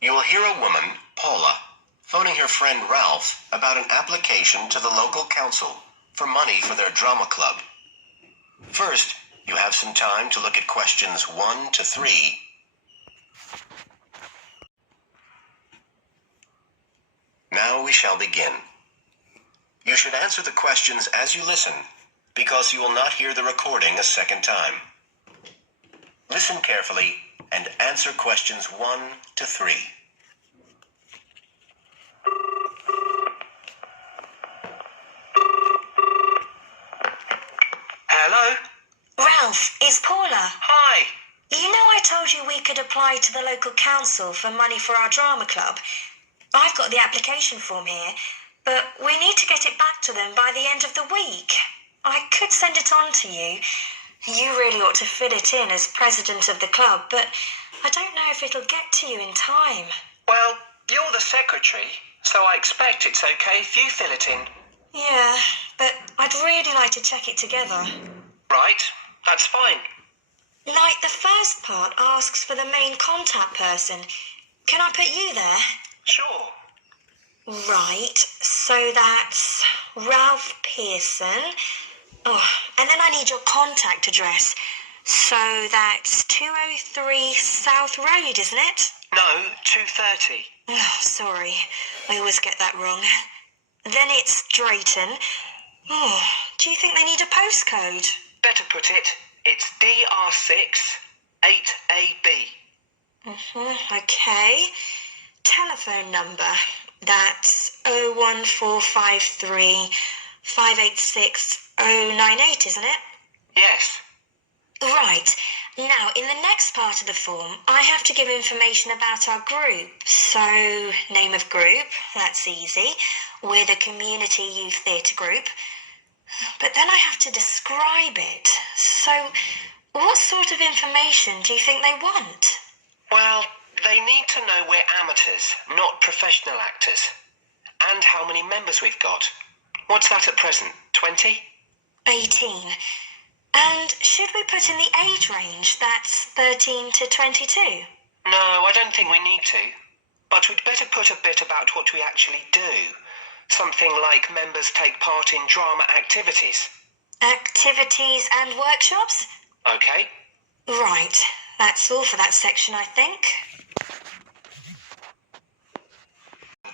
You will hear a woman, Paula, phoning her friend Ralph about an application to the local council for money for their drama club. First, you have some time to look at questions 1 to 3. Now we shall begin. You should answer the questions as you listen, because you will not hear the recording a second time. Listen carefully and answer questions 1 to 3. Hello? Ralph, it's Paula. Hi. You know I told you we could apply to the local council for money for our drama club? I've got the application form here, but we need to get it back to them by the end of the week. I could send it on to you. You really ought to fill it in as president of the club, but I don't know if it'll get to you in time. Well, you're the secretary, so I expect it's okay if you fill it in. Yeah, but I'd really like to check it together. Right, that's fine. Like the first part asks for the main contact person. Can I put you there? Sure. Right, so that's Ralph Pearson. Oh, and then I need your contact address. So that's 203 South Road, isn't it? No, 2:30. Oh, sorry. I always get that wrong. Then it's Drayton. Oh, do you think they need a postcode? Better put it, it's DR6 8AB. Okay. Telephone number. That's 01453 586 098, isn't it? Yes. Right. Now, in the next part of the form, I have to give information about our group. So, name of group, that's easy. We're the Community Youth Theatre Group. But then I have to describe it. So, what sort of information do you think they want? Well, they need to know we're amateurs, not professional actors. And how many members we've got. What's that at present, 20? 18. And should we put in the age range? That's 13 to 22. No, I don't think we need to. But we'd better put a bit about what we actually do. Something like members take part in drama activities. Activities and workshops? Okay. Right. That's all for that section, I think.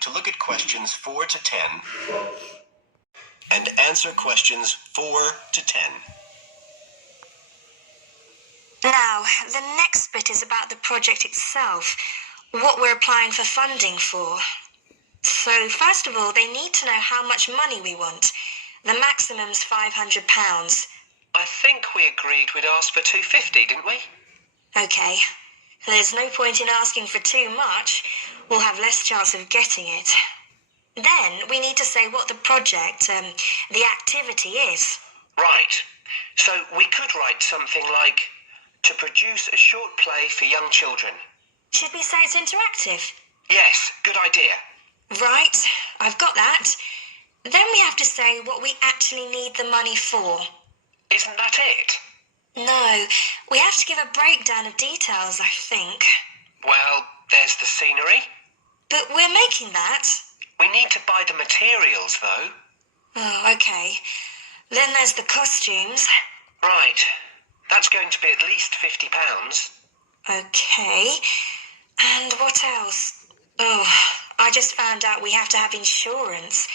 To look at questions 4 to 10 and answer questions 4 to 10. Now, the next bit is about the project itself, what we're applying for funding for. So, first of all, they need to know how much money we want. The maximum's £500. I think we agreed we'd ask for 250, didn't we? Okay. There's no point in asking for too much. We'll have less chance of getting it. Then we need to say what the project, the activity is. Right. So we could write something like, to produce a short play for young children. Should we say it's interactive? Yes, good idea. Right, I've got that. Then we have to say what we actually need the money for. Isn't that it? No, we have to give a breakdown of details, I think. Well, there's the scenery. But we're making that. We need to buy the materials, though. Oh, okay. Then there's the costumes. Right. That's going to be at least £50. Okay. And what else? Oh, I just found out we have to have insurance.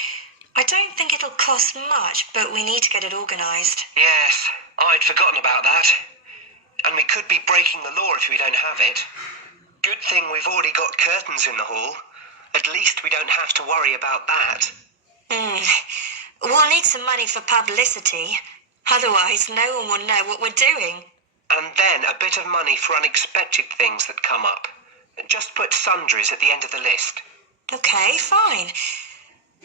I don't think it'll cost much, but we need to get it organised. Yes, I'd forgotten about that. And we could be breaking the law if we don't have it. Good thing we've already got curtains in the hall. At least we don't have to worry about that. We'll need some money for publicity. Otherwise, no one will know what we're doing. And then a bit of money for unexpected things that come up. Just put sundries at the end of the list. Okay, fine.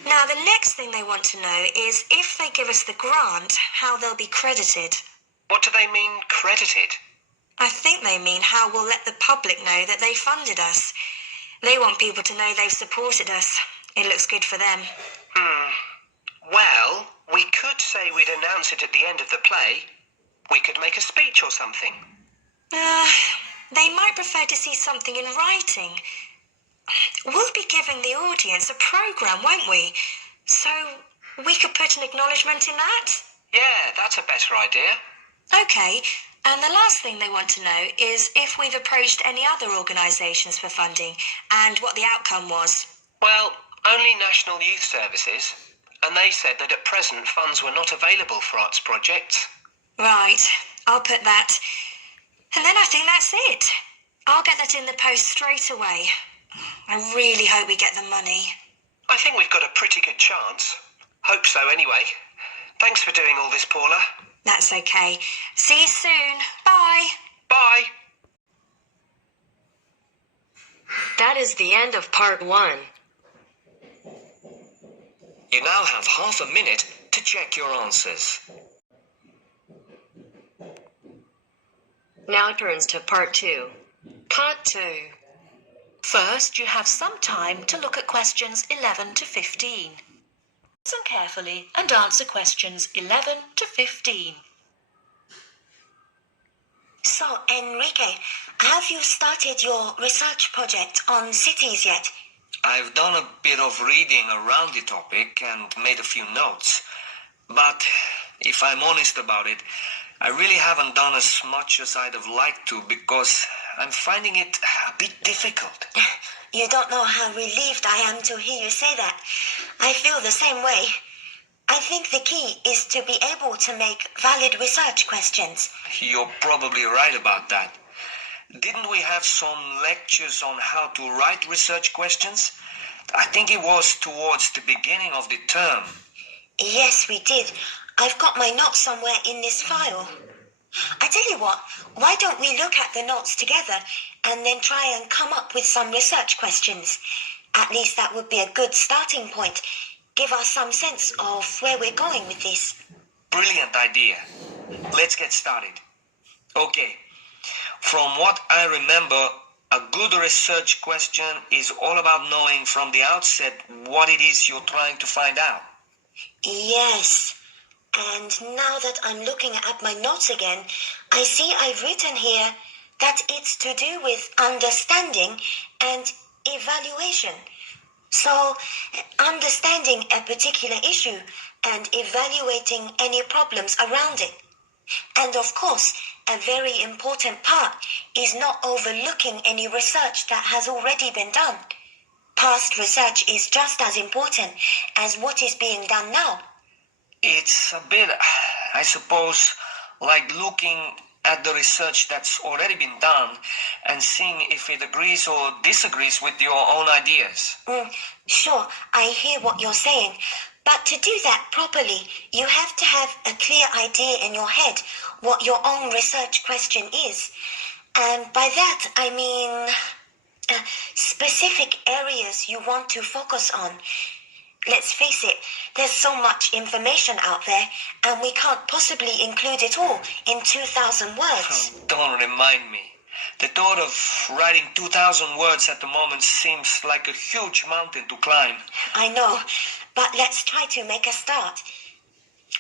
Now, the next thing they want to know is if they give us the grant, how they'll be credited. What do they mean, credited? I think they mean how we'll let the public know that they funded us. They want people to know they've supported us. It looks good for them. Well, we could say we'd announce it at the end of the play. We could make a speech or something. They might prefer to see something in writing. We'll be giving the audience a programme, won't we? So we could put an acknowledgement in that? Yeah, that's a better idea. Okay, and the last thing they want to know is if we've approached any other organisations for funding and what the outcome was. Well, only National Youth Services, and they said that at present funds were not available for arts projects. Right, I'll put that. And then I think that's it. I'll get that in the post straight away. I really hope we get the money. I think we've got a pretty good chance. Hope so anyway. Thanks for doing all this, Paula. That's okay. See you soon. Bye. Bye. That is the end of part 1. You now have half a minute to check your answers. Now it turns to part 2. Part 2. First, you have some time to look at questions 11 to 15. Listen carefully and answer questions 11 to 15. So, Enrique, have you started your research project on cities yet? I've done a bit of reading around the topic and made a few notes. But if I'm honest about it, I really haven't done as much as I'd have liked to because I'm finding it a bit difficult. You don't know how relieved I am to hear you say that. I feel the same way. I think the key is to be able to make valid research questions. You're probably right about that. Didn't we have some lectures on how to write research questions? I think it was towards the beginning of the term. Yes, we did. I've got my notes somewhere in this file. I tell you what, why don't we look at the notes together and then try and come up with some research questions? At least that would be a good starting point. Give us some sense of where we're going with this. Brilliant idea. Let's get started. Okay. From what I remember, a good research question is all about knowing from the outset what it is you're trying to find out. Yes. And now that I'm looking at my notes again, I see I've written here that it's to do with understanding and evaluation. So, understanding a particular issue and evaluating any problems around it. And of course, a very important part is not overlooking any research that has already been done. Past research is just as important as what is being done now. It's a bit, I suppose, like looking at the research that's already been done and seeing if it agrees or disagrees with your own ideas. Sure, I hear what you're saying. But to do that properly, you have to have a clear idea in your head what your own research question is. And by that, I mean specific areas you want to focus on. Let's face it, there's so much information out there, and we can't possibly include it all in 2,000 words. Don't remind me. The thought of writing 2,000 words at the moment seems like a huge mountain to climb. I know, but let's try to make a start.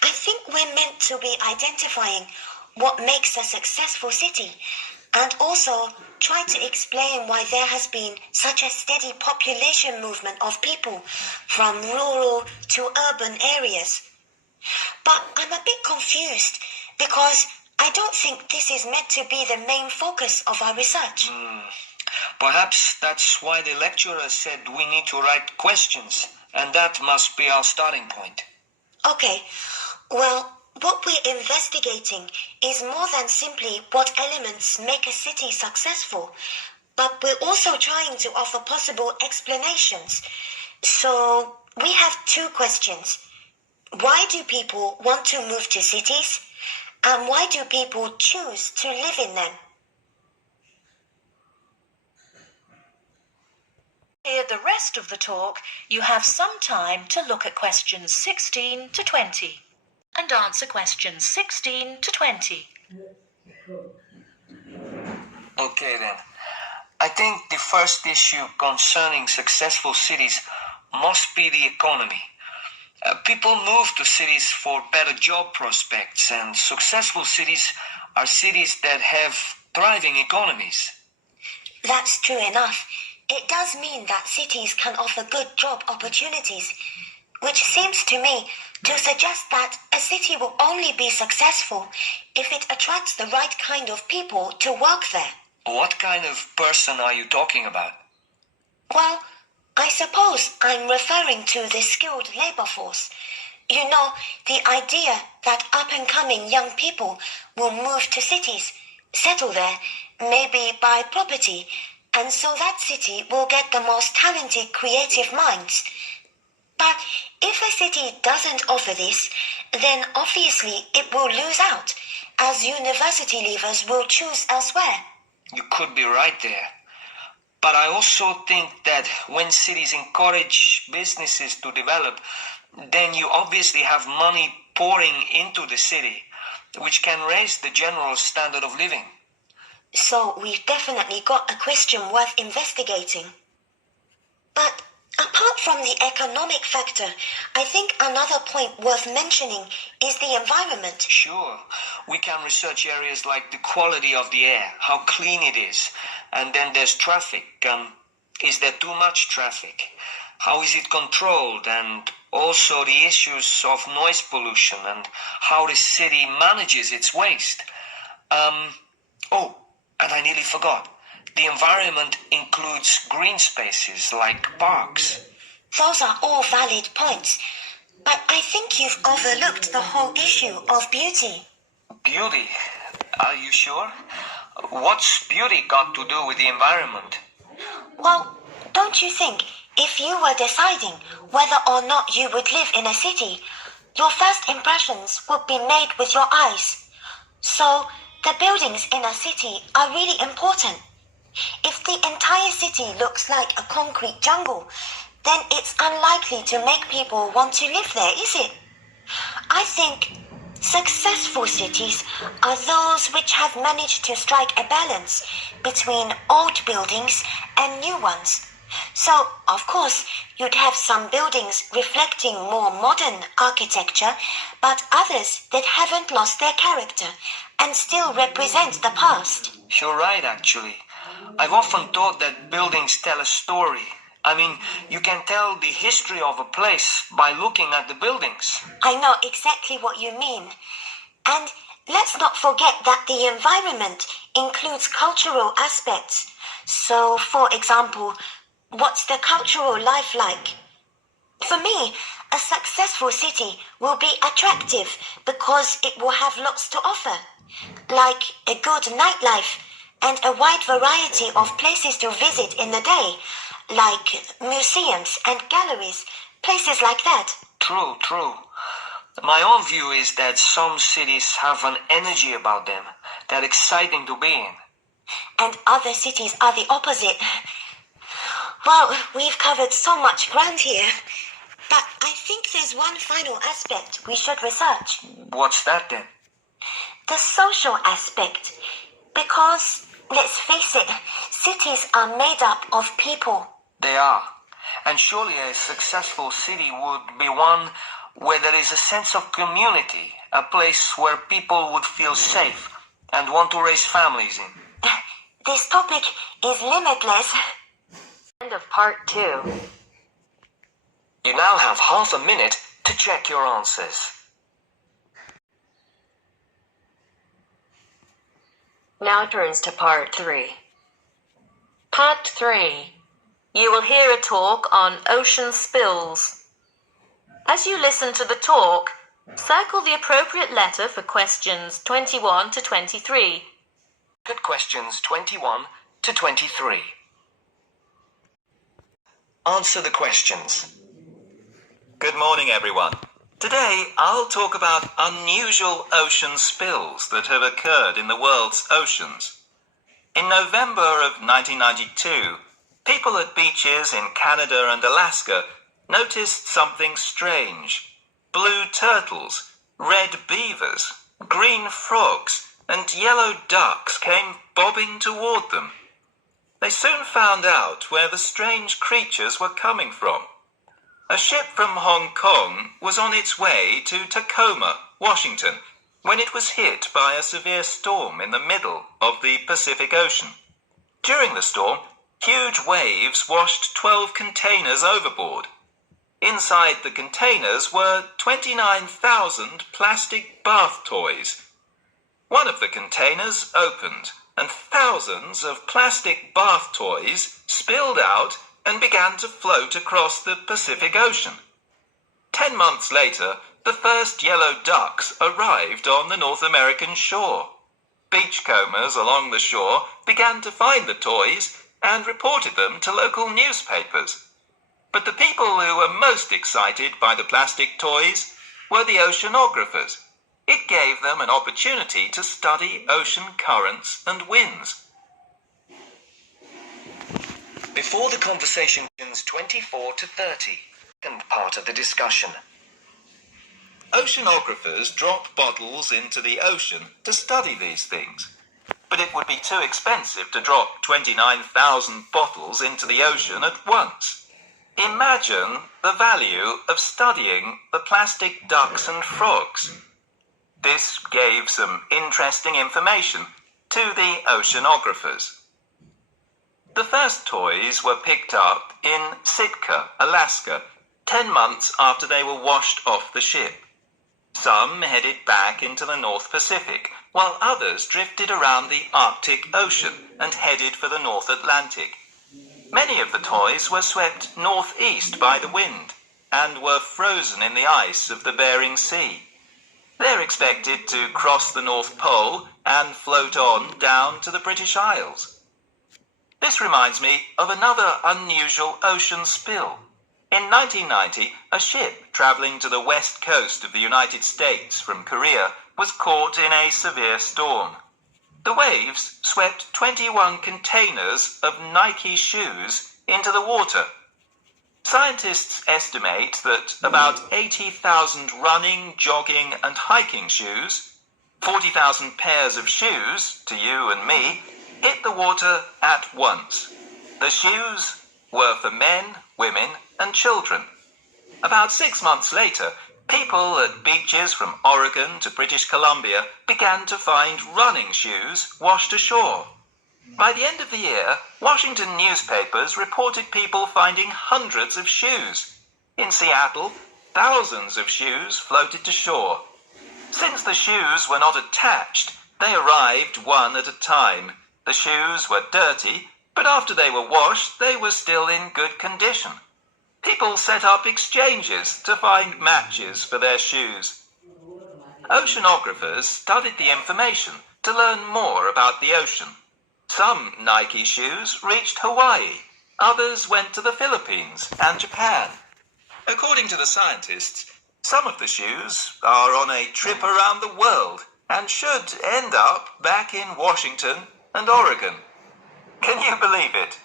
I think we're meant to be identifying what makes a successful city, and also try to explain why there has been such a steady population movement of people from rural to urban areas. But I'm a bit confused because I don't think this is meant to be the main focus of our research. Perhaps that's why the lecturer said we need to write questions, and that must be our starting point. Okay, well, what we're investigating is more than simply what elements make a city successful, but we're also trying to offer possible explanations. So, we have 2 questions. Why do people want to move to cities? And why do people choose to live in them? To hear the rest of the talk, you have some time to look at questions 16 to 20 and answer questions 16 to 20. Okay then. I think the first issue concerning successful cities must be the economy. People move to cities for better job prospects, and successful cities are cities that have thriving economies. That's true enough. it does mean that cities can offer good job opportunities, which seems to me to suggest that a city will only be successful if it attracts the right kind of people to work there. What kind of person are you talking about? Well, I suppose I'm referring to the skilled labor force. You know, the idea that up-and-coming young people will move to cities, settle there, maybe buy property, and so that city will get the most talented creative minds. But if a city doesn't offer this, then obviously it will lose out, as university leavers will choose elsewhere. You could be right there. But I also think that when cities encourage businesses to develop, then you obviously have money pouring into the city, which can raise the general standard of living. So we've definitely got a question worth investigating. But apart from the economic factor, I think another point worth mentioning is the environment. Sure, we can research areas like the quality of the air, how clean it is, and then there's traffic. Is there too much traffic? How is it controlled? And also the issues of noise pollution and how the city manages its waste. And I nearly forgot. The environment includes green spaces like parks. Those are all valid points, but I think you've overlooked the whole issue of beauty. Beauty? Are you sure? What's beauty got to do with the environment? Well, don't you think if you were deciding whether or not you would live in a city, your first impressions would be made with your eyes? So, the buildings in a city are really important. If the entire city looks like a concrete jungle, then it's unlikely to make people want to live there, is it? I think successful cities are those which have managed to strike a balance between old buildings and new ones. So, of course, you'd have some buildings reflecting more modern architecture, but others that haven't lost their character and still represent the past. You're right, actually. I've often thought that buildings tell a story. I mean, you can tell the history of a place by looking at the buildings. I know exactly what you mean. And let's not forget that the environment includes cultural aspects. So, for example, what's the cultural life like? For me, a successful city will be attractive because it will have lots to offer, like a good nightlife and a wide variety of places to visit in the day, like museums and galleries, places like that. True, true. My own view is that some cities have an energy about them that's exciting to be in. And other cities are the opposite. Well, we've covered so much ground here, but I think there's one final aspect we should research. What's that then? The social aspect. Because, let's face it, cities are made up of people. They are. And surely a successful city would be one where there is a sense of community, a place where people would feel safe and want to raise families in. This topic is limitless. End of part 2. You now have half a minute to check your answers. Now turns to part 3. Part 3. You will hear a talk on ocean spills. As you listen to the talk, circle the appropriate letter for questions 21 to 23. Look at questions 21 to 23. Answer the questions. Good morning, everyone. Today, I'll talk about unusual ocean spills that have occurred in the world's oceans. In November of 1992, people at beaches in Canada and Alaska noticed something strange. Blue turtles, red beavers, green frogs, and yellow ducks came bobbing toward them. They soon found out where the strange creatures were coming from. A ship from Hong Kong was on its way to Tacoma, Washington, when it was hit by a severe storm in the middle of the Pacific Ocean. During the storm, Huge waves washed 12 containers overboard. Inside the containers were 29,000 plastic bath toys. One of the containers opened, and thousands of plastic bath toys spilled out and began to float across the Pacific Ocean. 10 months later, the first yellow ducks arrived on the North American shore. Beachcombers along the shore began to find the toys and reported them to local newspapers. But the people who were most excited by the plastic toys were the oceanographers. It gave them an opportunity to study ocean currents and winds. Before the conversations 24 to 30, second part of the discussion. Oceanographers drop bottles into the ocean to study these things. But it would be too expensive to drop 29,000 bottles into the ocean at once. Imagine the value of studying the plastic ducks and frogs. This gave some interesting information to the oceanographers. The first toys were picked up in Sitka, Alaska, 10 months after they were washed off the ship. Some headed back into the North Pacific, while others drifted around the Arctic Ocean and headed for the North Atlantic. Many of the toys were swept northeast by the wind and were frozen in the ice of the Bering Sea. They're expected to cross the North Pole and float on down to the British Isles. This reminds me of another unusual ocean spill. In 1990, a ship traveling to the west coast of the United States from Korea was caught in a severe storm. The waves swept 21 containers of Nike shoes into the water. Scientists estimate that about 80,000 running, jogging and hiking shoes, 40,000 pairs of shoes, to you and me, hit the water at once. The shoes were for men, women and children. About 6 months later, people at beaches from Oregon to British Columbia began to find running shoes washed ashore. By the end of the year, Washington newspapers reported people finding hundreds of shoes. In Seattle, thousands of shoes floated to shore. Since the shoes were not attached, they arrived one at a time. The shoes were dirty, but after they were washed, they were still in good condition. People set up exchanges to find matches for their shoes. Oceanographers studied the information to learn more about the ocean. Some Nike shoes reached Hawaii. Others went to the Philippines and Japan. According to the scientists, some of the shoes are on a trip around the world and should end up back in Washington and Oregon. Can you believe it?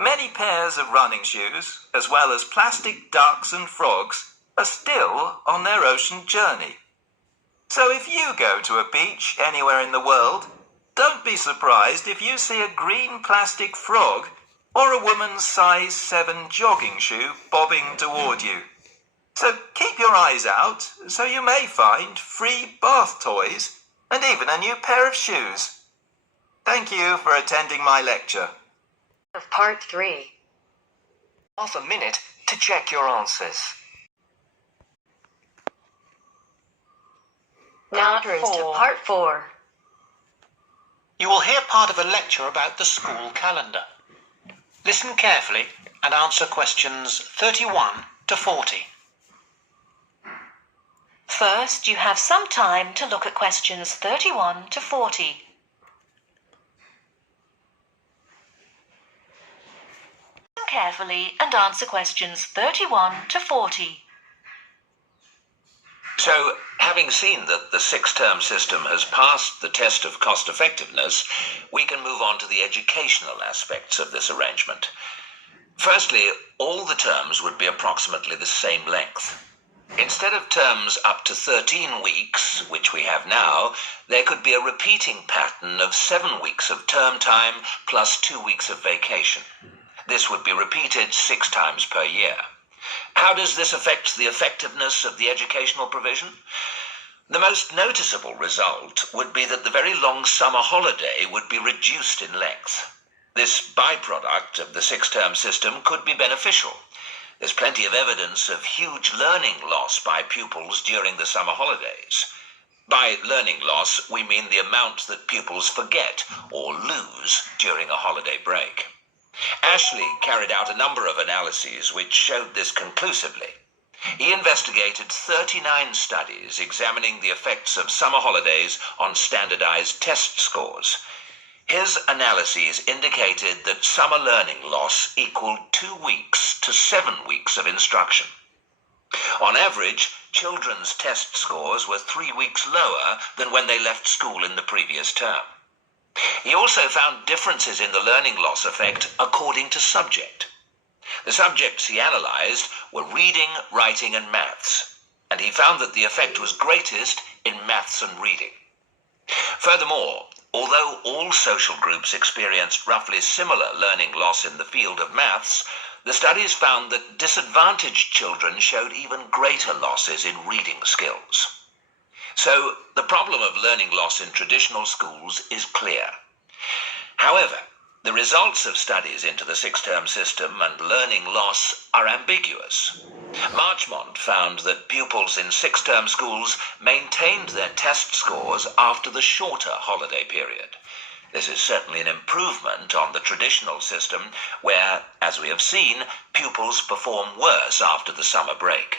Many pairs of running shoes, as well as plastic ducks and frogs, are still on their ocean journey. So if you go to a beach anywhere in the world, don't be surprised if you see a green plastic frog or a woman's size 7 jogging shoe bobbing toward you. So keep your eyes out so you may find free bath toys and even a new pair of shoes. Thank you for attending my lecture. Of Part 3. Half a minute to check your answers. Now turns to Part 4. You will hear part of a lecture about the school calendar. Listen carefully and answer questions 31 to 40. First, you have some time to look at questions 31 to 40. Listen carefully and answer questions 31 to 40. So, having seen that the six-term system has passed the test of cost-effectiveness, we can move on to the educational aspects of this arrangement. Firstly, all the terms would be approximately the same length. Instead of terms up to 13 weeks, which we have now, there could be a repeating pattern of 7 weeks of term time plus 2 weeks of vacation. This would be repeated 6 times per year. How does this affect the effectiveness of the educational provision? The most noticeable result would be that the very long summer holiday would be reduced in length. This byproduct of the six-term system could be beneficial. There's plenty of evidence of huge learning loss by pupils during the summer holidays. By learning loss, we mean the amount that pupils forget or lose during a holiday break. Ashley carried out a number of analyses which showed this conclusively. He investigated 39 studies examining the effects of summer holidays on standardized test scores. His analyses indicated that summer learning loss equaled 2 weeks to 7 weeks of instruction. On average, children's test scores were 3 weeks lower than when they left school in the previous term. He also found differences in the learning loss effect according to subject. The subjects he analysed were reading, writing and maths, and he found that the effect was greatest in maths and reading. Furthermore, although all social groups experienced roughly similar learning loss in the field of maths, the studies found that disadvantaged children showed even greater losses in reading skills. So, the problem of learning loss in traditional schools is clear. However, the results of studies into the six-term system and learning loss are ambiguous. Marchmont found that pupils in six-term schools maintained their test scores after the shorter holiday period. This is certainly an improvement on the traditional system where, as we have seen, pupils perform worse after the summer break.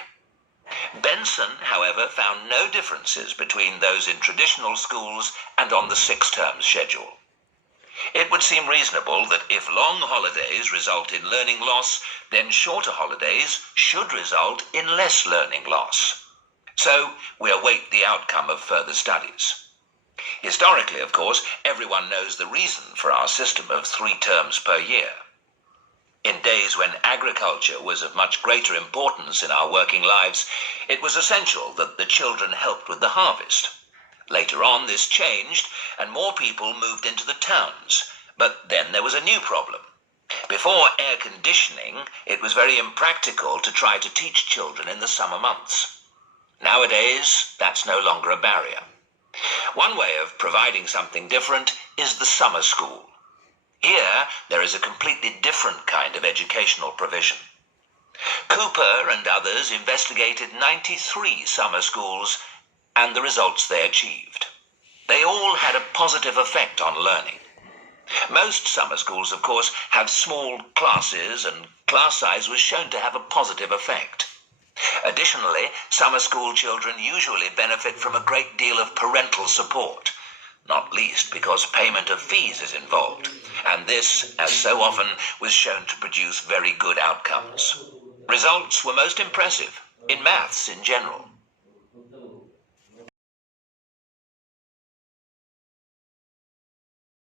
Benson, however, found no differences between those in traditional schools and on the six-term schedule. It would seem reasonable that if long holidays result in learning loss, then shorter holidays should result in less learning loss. So, we await the outcome of further studies. Historically, of course, everyone knows the reason for our system of 3 terms per year. In days when agriculture was of much greater importance in our working lives, it was essential that the children helped with the harvest. Later on, this changed, and more people moved into the towns. But then there was a new problem. Before air conditioning, it was very impractical to try to teach children in the summer months. Nowadays, that's no longer a barrier. One way of providing something different is the summer school. Here, there is a completely different kind of educational provision. Cooper and others investigated 93 summer schools and the results they achieved. They all had a positive effect on learning. Most summer schools, of course, have small classes, and class size was shown to have a positive effect. Additionally, summer school children usually benefit from a great deal of parental support, not least because payment of fees is involved, and this, as so often, was shown to produce very good outcomes. Results were most impressive, in maths in general.